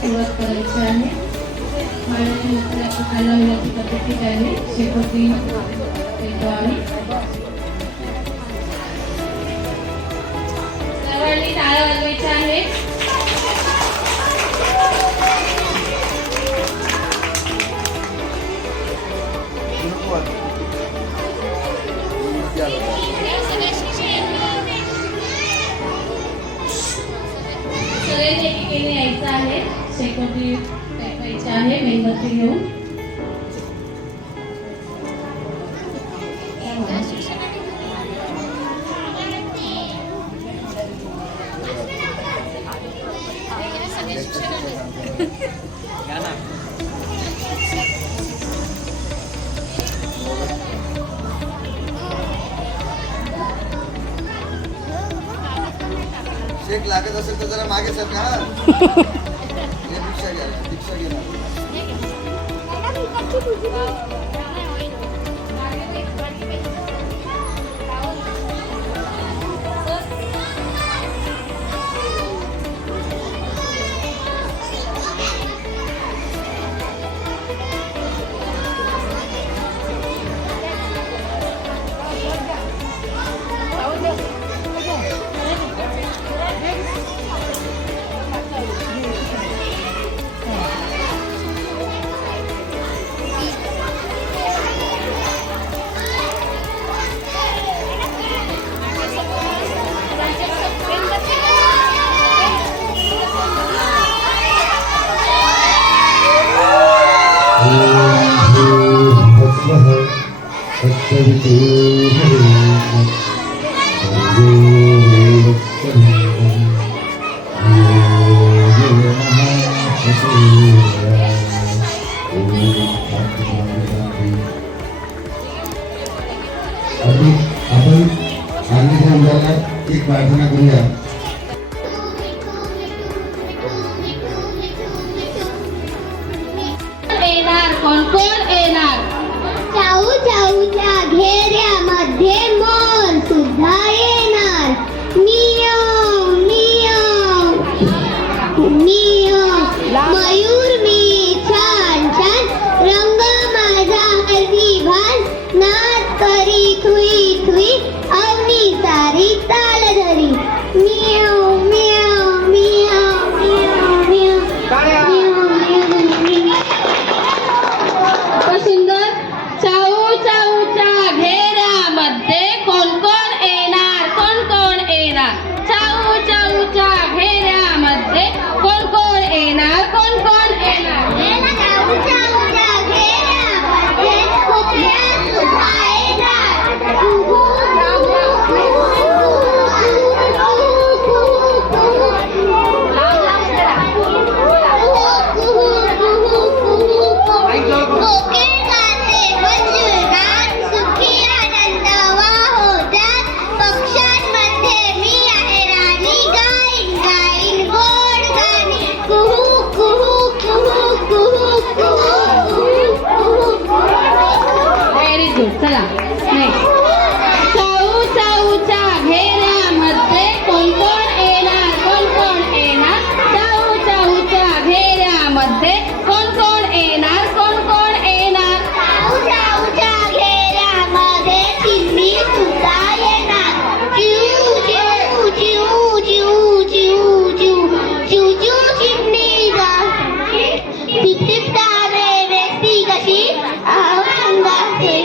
सुरुवात करायची आहे. खायला विनंती करते की त्याने शेकोटी पेटवावी. सर्वांनी टाळ्या वाजवायच्या आहेत. सगळ्यांनी एकीने यायचं आहे. शेकोटी पेटवायची आहे मेणबत्ती घेऊन. शेक लागत असेल तर जरा मागे सर का दीक्षा घ्या दीक्षा घ्या. आपण एक प्रार्थना करूया. कोण कोण येणार? चाऊ चाऊच्या घेऱ्यामध्ये मोर सुद्धा येणार. मियाव मियाव मियाव. मयूर मी छान छान रंग माझा हळदी भान. नाच करी थुई थुई अवनी सारी ताल धरी. मियाव मियाव मियाव मियाव मियाव. सुंदर. चाऊ चाऊच्या घेऱ्यामध्ये कोण कोण येणार? कोण कोण येणार? चाऊ चाऊच्या घेऱ्यामध्ये कोण कोण येणार? कोण कोण येणार? चाऊ चाऊच्या घेऱ्यामध्ये कुत्र्या सुद्धा येणार. चला नेक्स्ट. चाऊ चाऊच्या घेऱ्यामध्ये कोण कोण येणार? कोण कोण येणार? चाऊ चाऊच्या घेऱ्यामध्ये कोण कोण येणार? कोण कोण येणार? चाऊ चाऊच्या घेऱ्यामध्ये चिमणी सुद्धा येणार. चिऊ चिऊ चिऊ चिऊ चिऊ चिऊ चिऊ चिऊ चिमणी गाते. टिप टिप तारे व्यक्ती कशी अंगाचे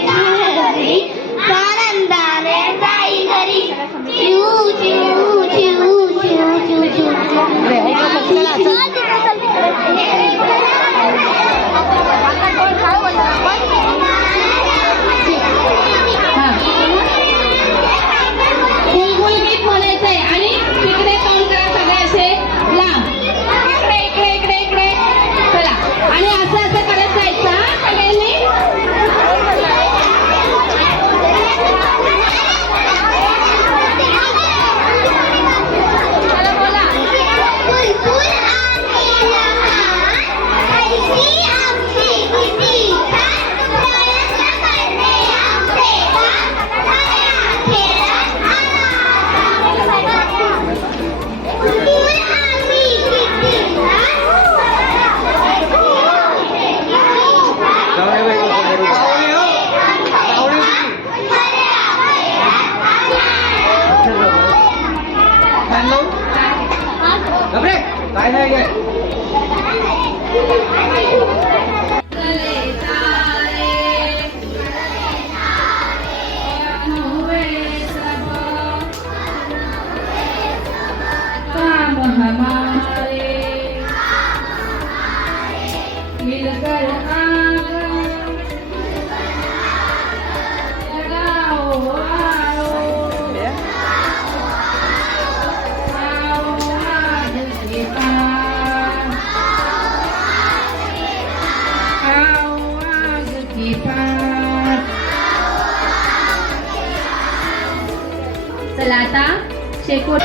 चला आता शेकोटी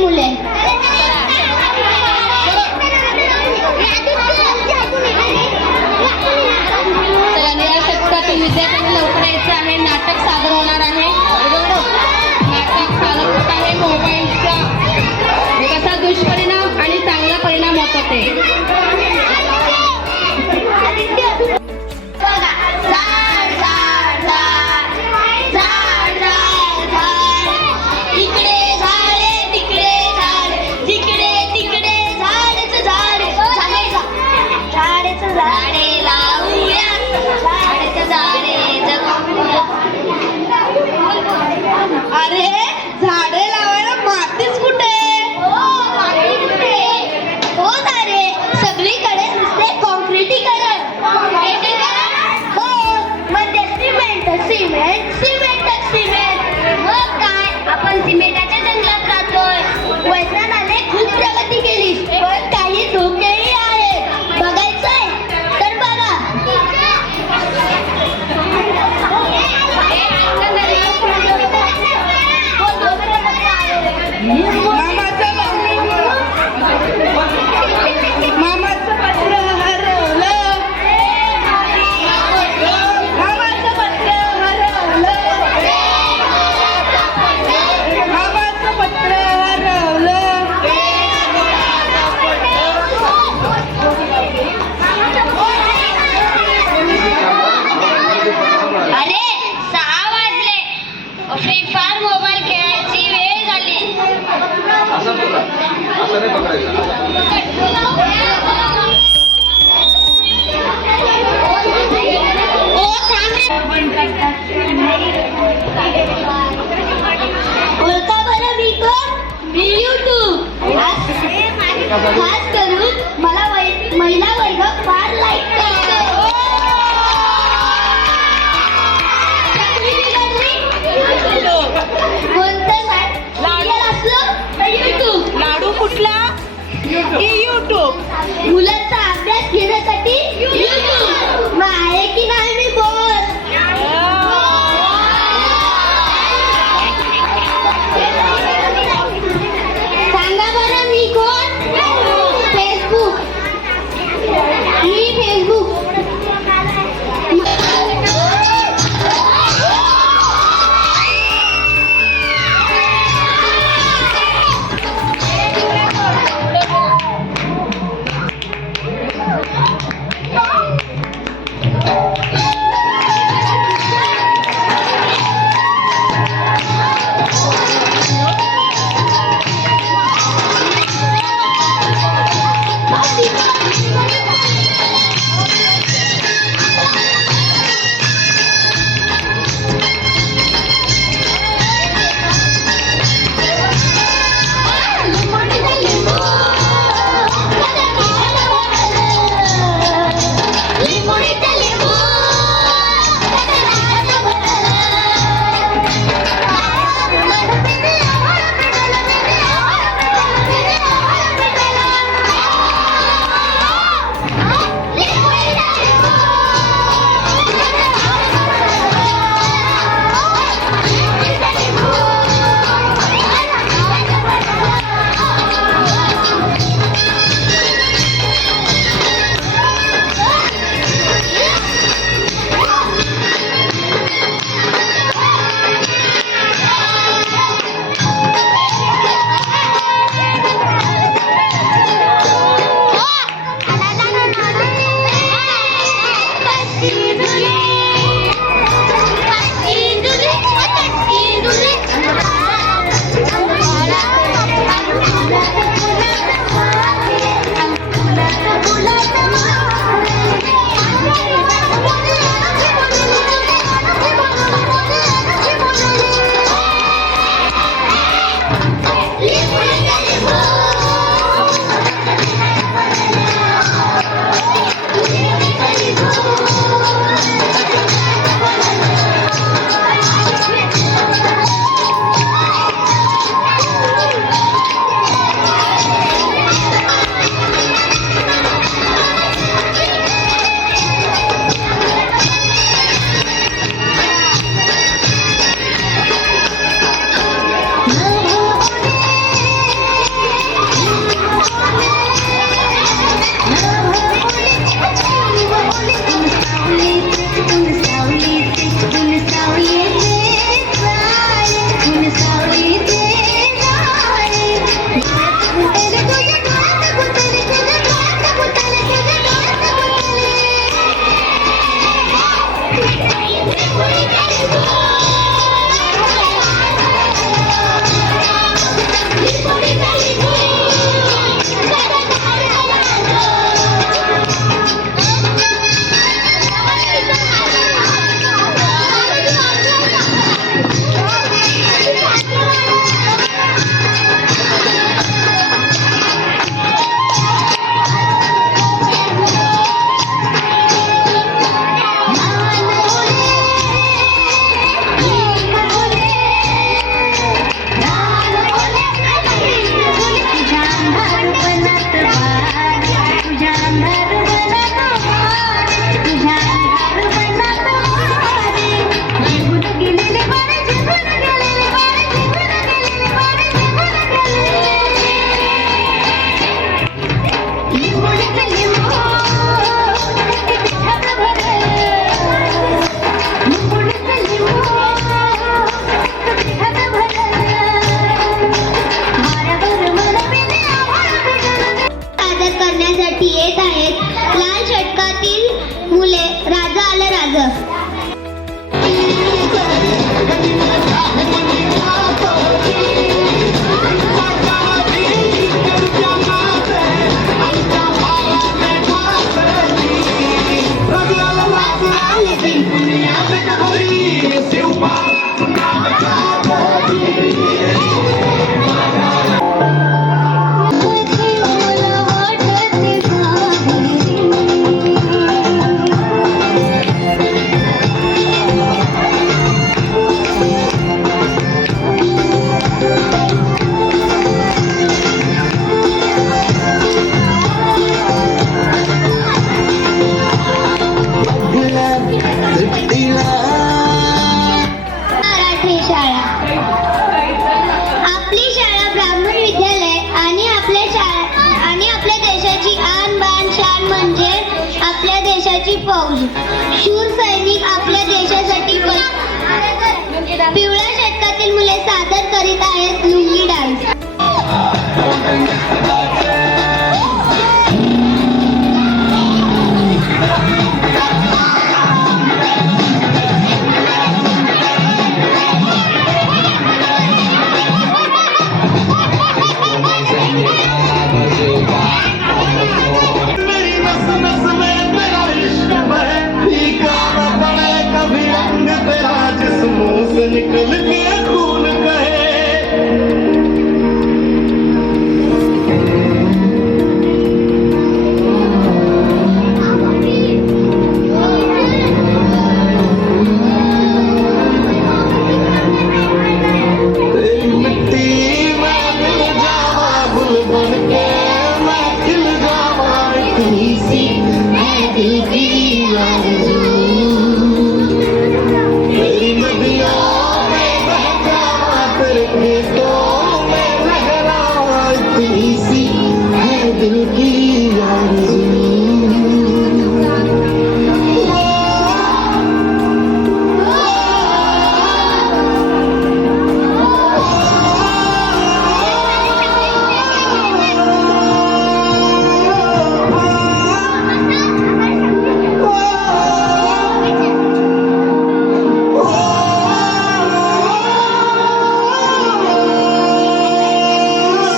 मुले चला निळ्या शतकातील विद्यार्थ्यांनी लवकर यायचं आहे. नाटक सादर होणार आहे. नाटक सादर होत आहे. मोबाईलचा कसा दुष्परिणाम आणि चांगला परिणाम होतो ते अरे झाडे लावायला मातीच कुठे हो अरे सगळीकडे नुसते कॉन्क्रीटीकरण हो म्हणजे सिमेंट सिमेंट सिमेंट सिमेंट मग काय आपण सिमेंटाच्या जंगलात राहतोय. वैज्ञानाने खूप प्रगती केली पण काही धोकेही आहेत. बघायचंय तर बघा. मामाचं पत्र हरवलं. मामाचं पत्र हरवलं. मामाचं पत्र हरवलं. अरे 6 वाजले. फ्री फायर मोबाईल खेळायची वेळ झाली. असं नाही पकडायचं. ओ थांब बोलता बरं मी कोण? मी YouTube. खास करून मला महिला वर्ग फार लाईक करतो. कोणतं serial असलं तर YouTube. लाडू कुठला? YouTube. मुलांचा अभ्यास घेण्यासाठी YouTube. मग आहे की नाही मी बोल. सांगा बरं मी कोण? फेसबुक. मी फेसबुक. सादर करण्यासाठी येत आहेत लाल षटकातील मुले. राजा आलं राजा. मराठी शाळा. आपली शाळा ब्राह्मण विद्यालय आणि आपल्या देशाची आन बान शान म्हणजे आपल्या देशाची फौज. शूर सैनिक आपल्या देशासाठी पिवळ्या षटकातील मुले सादर करीत आहेत लुंगी डान्स. निकल के खून कहे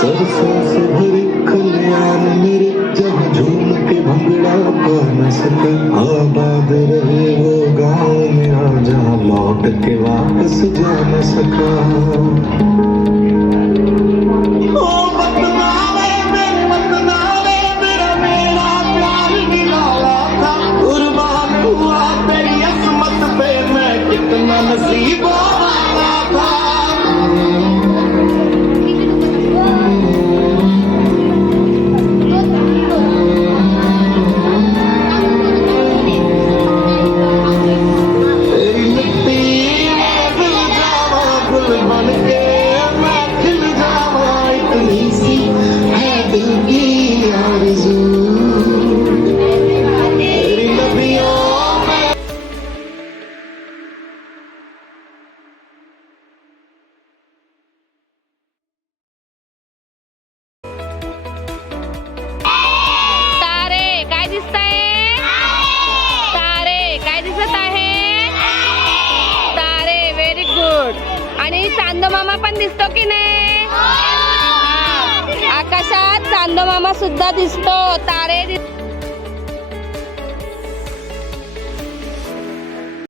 सरसों से भरे खलियान मेरे जब झूम के भंगड़ा पा न सके. आबाद रहे वो गाँव में आ जहाँ लौट के वापस जा न सका. ओ बदनामे मेरा प्यार निराला था. कुर्बान हुआ तेरी असमत पे मैं कितना नसीबों वाला था. आणि चांदमामा पण दिसतो की नाही? आकाशात चांदमामा सुद्धा दिसतो. तारे